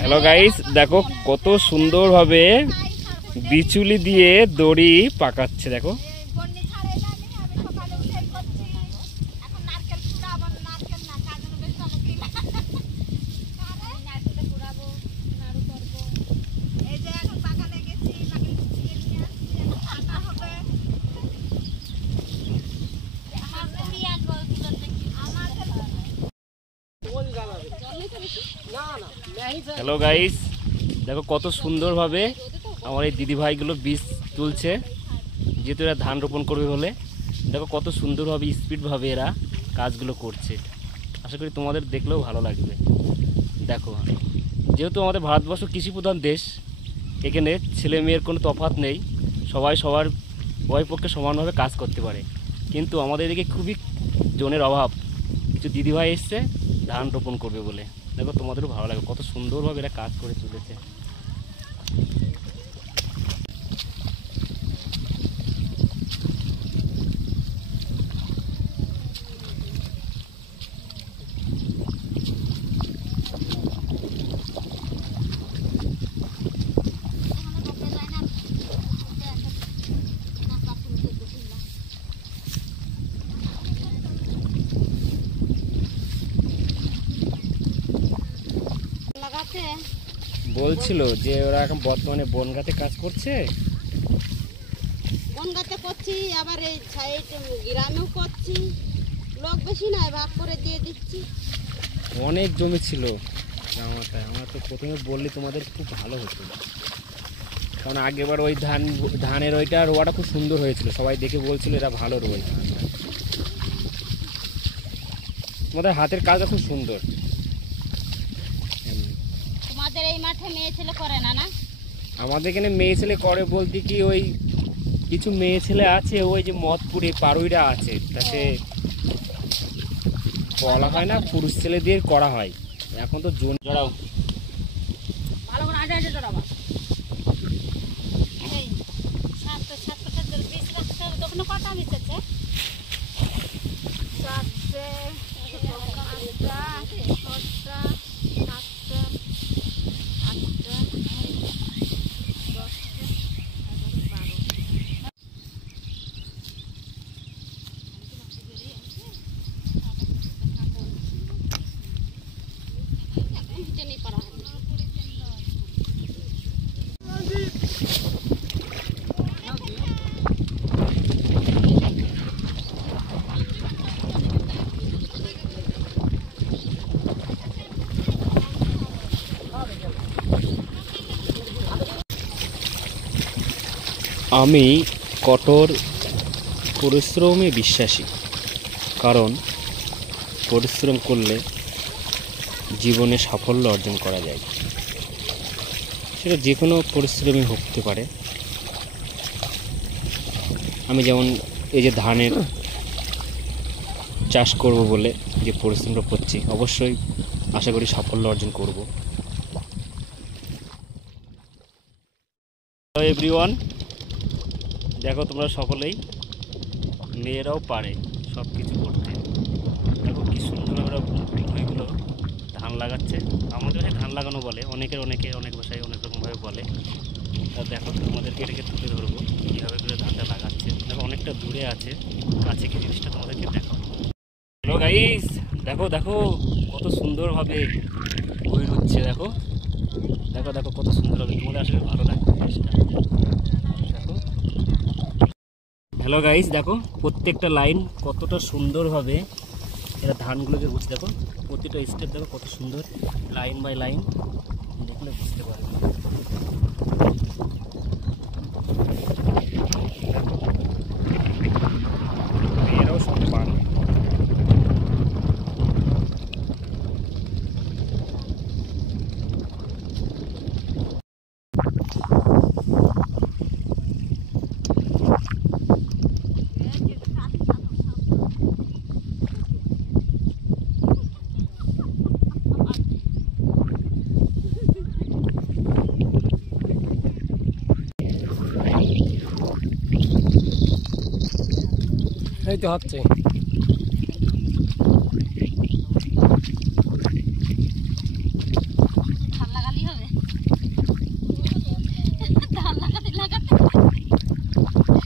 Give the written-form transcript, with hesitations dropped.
Hello guys, দেখো কত সুন্দরভাবে বিচুলি দিয়ে দড়ি পাকাচ্ছে। দেখো হ্যালো গাইস, দেখো কত সুন্দরভাবে আমার এই দিদিভাইগুলো বীজ তুলছে, যেহেতু এরা ধান রোপণ করবে বলে। দেখো কত সুন্দরভাবে স্পিডভাবে এরা কাজগুলো করছে। আশা করি তোমাদের দেখলেও ভালো লাগবে। দেখো, যেহেতু আমাদের ভারতবর্ষ কৃষিপ্রধান দেশ, এখানে ছেলে মেয়ের কোনো তফাৎ নেই, সবাই সবার উভয় পক্ষে সমানভাবে কাজ করতে পারে। কিন্তু আমাদের এদিকে খুবই জনের অভাব। কিছু দিদিভাই এসছে ধান রোপণ করবে বলে। দেখো তোমাদেরও ভালো লাগে, কত সুন্দরভাবে এরা কাজ করে চলেছে। বলছিল যে ওরা এখন বর্তমানে বনগাঁতে কাজ করছে। বনগাঁতে করছি, আবার এই সাইড গ্রামেও করছি। লোক বেশি নয়, ভাগ করে দিয়ে দিচ্ছি। অনেক জমি ছিল আমারটা, আমার তো প্রথমে বললে তোমাদের খুব ভালো হতো, কারণ আগেবার ওই ধানের ওইটা রোয়াটা খুব সুন্দর হয়েছিল, সবাই দেখে বলছিল এরা ভালো রোয়। তোমাদের হাতের কাজটা খুব সুন্দর। তোমাদের এই মাঠে মেয়ে ছেলে করে না? না, আমাদের এখানে মেয়ে ছেলে করে বলতে কি, ওই কিছু মেয়ে ছেলে আছে, ওই যে মদপুরে পাড়ুইরা আছে, তাতে বলা হয় না, পুরুষ ছেলে দিয়ে করা হয়। এখন তো জোন জড়াও ভালো করে আটে আটে জড়াবা। এই 7 দোকানে কটা মিশেছে? 4টে 8টা 6টা 7টা 8টা 10টা আমি কঠোর পরিশ্রমে বিশ্বাসী, কারণ পরিশ্রম করলে জীবনে সাফল্য অর্জন করা যায়। সেটা যে কোনো পরিশ্রমই হতে পারে। আমি যেমন এই যে ধানের চাষ করব বলে যে পরিশ্রমটা করছি, অবশ্যই আশা করি সাফল্য অর্জন করব। হ্যালো এভরিওয়ান, দেখো তোমরা সকলেই, মেয়েরাও পারে সব কিছু করতে। দেখো কি সুন্দর ওরা ওইগুলো ধান লাগাচ্ছে। আমাদের ভাষায় ধান লাগানো বলে, অনেক ভাষায় অনেক রকমভাবে বলে। তা দেখো তোমাদেরকে এটাকে তুলে ধরবো কীভাবে করে ধানটা লাগাচ্ছে। দেখো অনেকটা দূরে আছে, কাছে কি জিনিসটা তোমাদেরকে দেখো। হ্যালো গাইস, দেখো দেখো কত সুন্দরভাবে বই হচ্ছে। দেখো দেখো দেখো কত সুন্দরভাবে, তোমাদের আসলে ভালো লাগবে জিনিসটা। দেখো হ্যালো গাইস, দেখো প্রত্যেকটা লাইন কতটা সুন্দরভাবে এরা ধানগুলোকে বুঝছে। দেখো প্রতিটা স্টেপ দেখো কত সুন্দর, লাইন বাই লাইন, দেখলে বুঝতে পারবে। মেয়েরাও সব পারে। এই তো হচ্ছে।